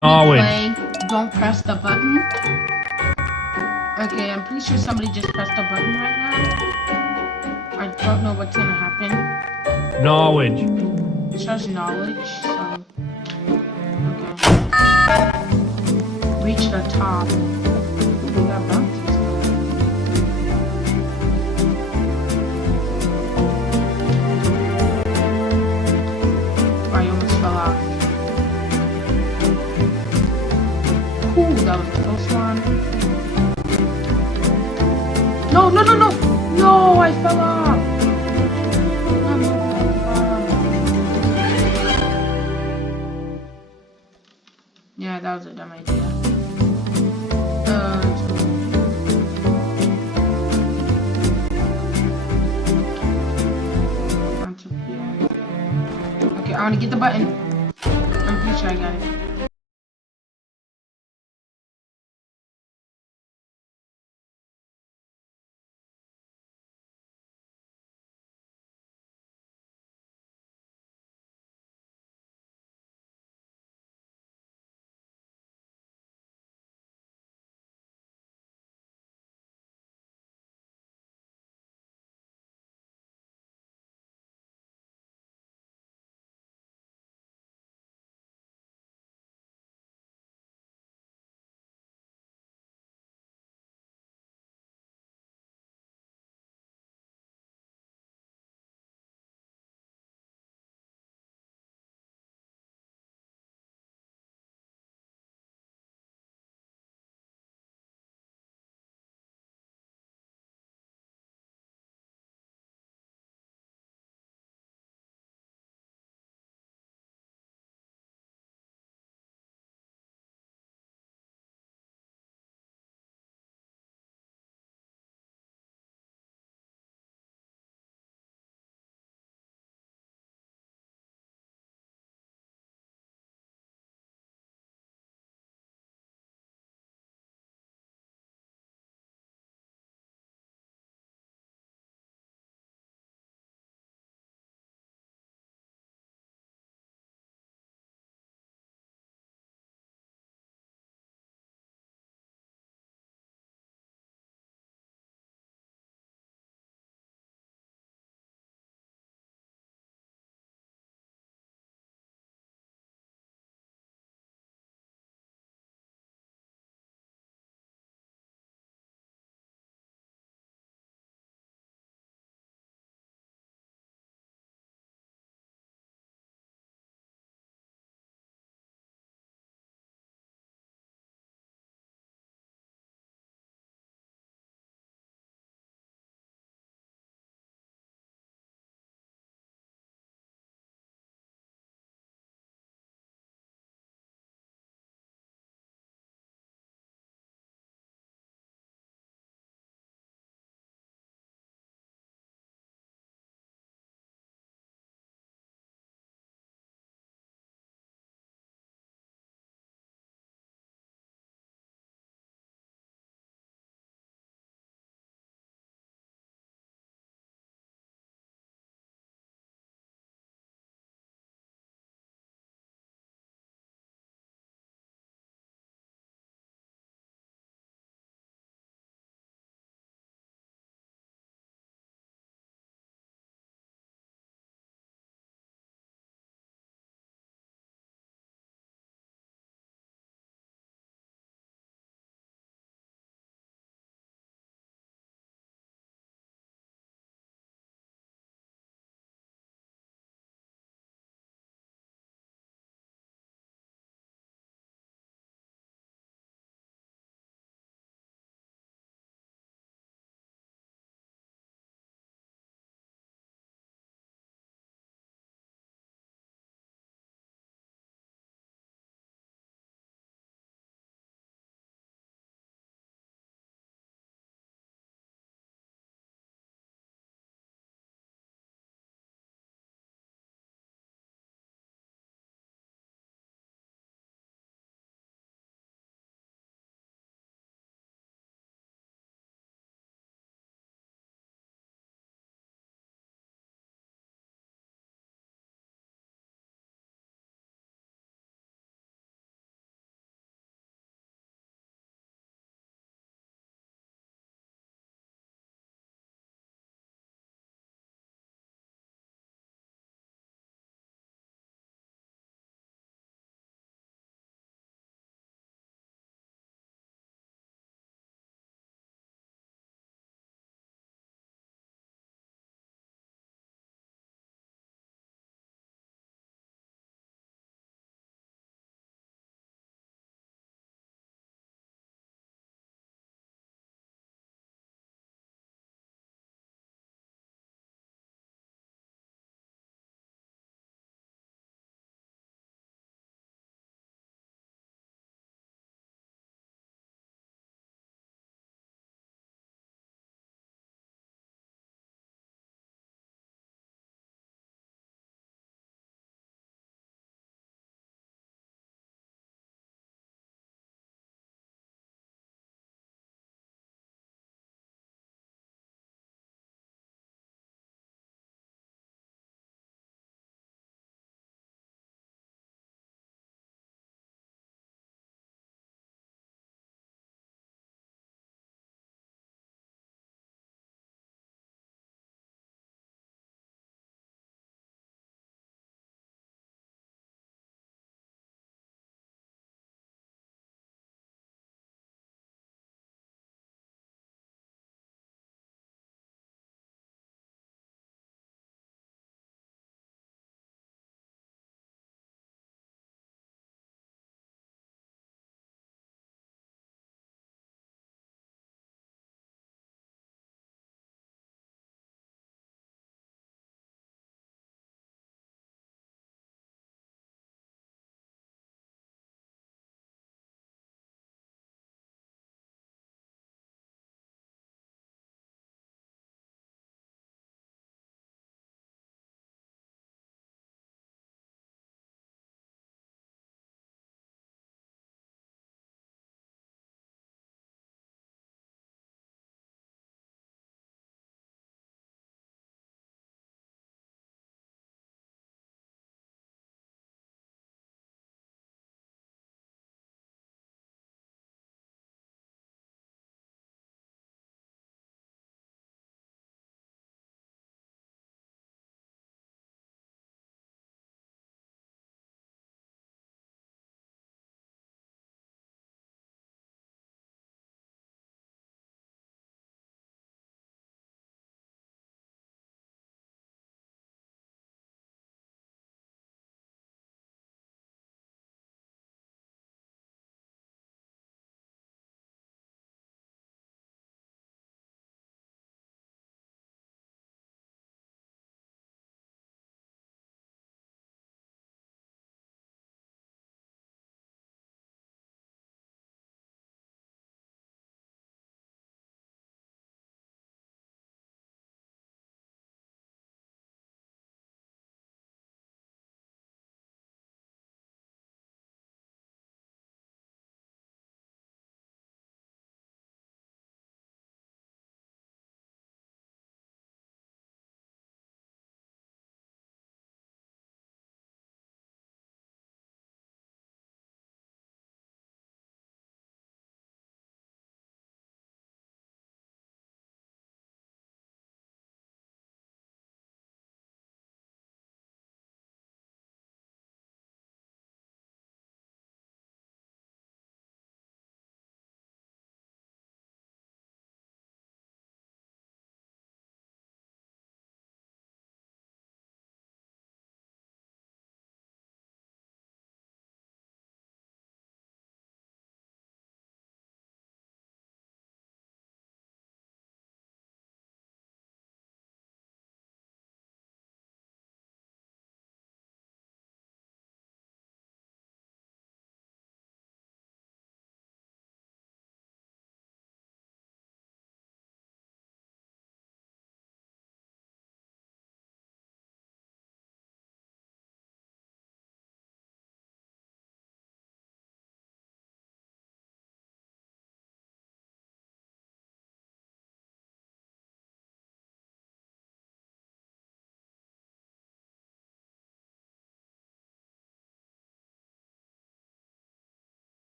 Knowledge. Play. Don't press the button. Okay, I'm pretty sure somebody just pressed the button right now. I don't know what's gonna happen. Knowledge. It says knowledge, so okay. Reach the top. Ooh, we got bounties. I almost fell off. Ooh, that was a close one. No, no, no, no! No, I fell off! I'm at the bottom. Yeah, that was a dumb idea. Onto here. Okay, I want to get the button. I'm pretty sure I got it.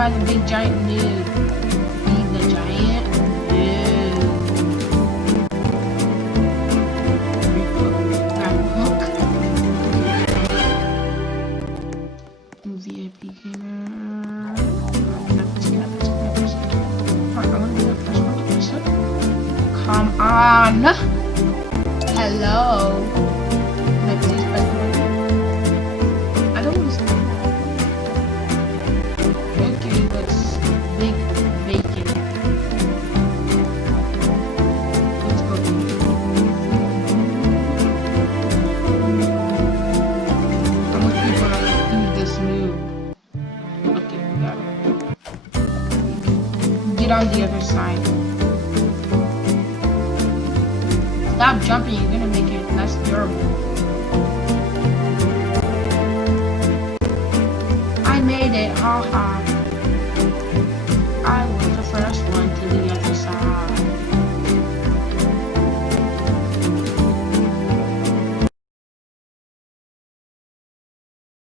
by the big giant noob. Be the giant noob. Grab a hook. VIP gamer. Alright, I want to be the first one to press it. Come on. Hello. Let's see. I don't want to stop. Okay, let's big bacon. Let's go. How much people are in this noob? Okay, we got it. Get on the other side. Stop jumping, you're gonna make it less durable. I made it, haha. I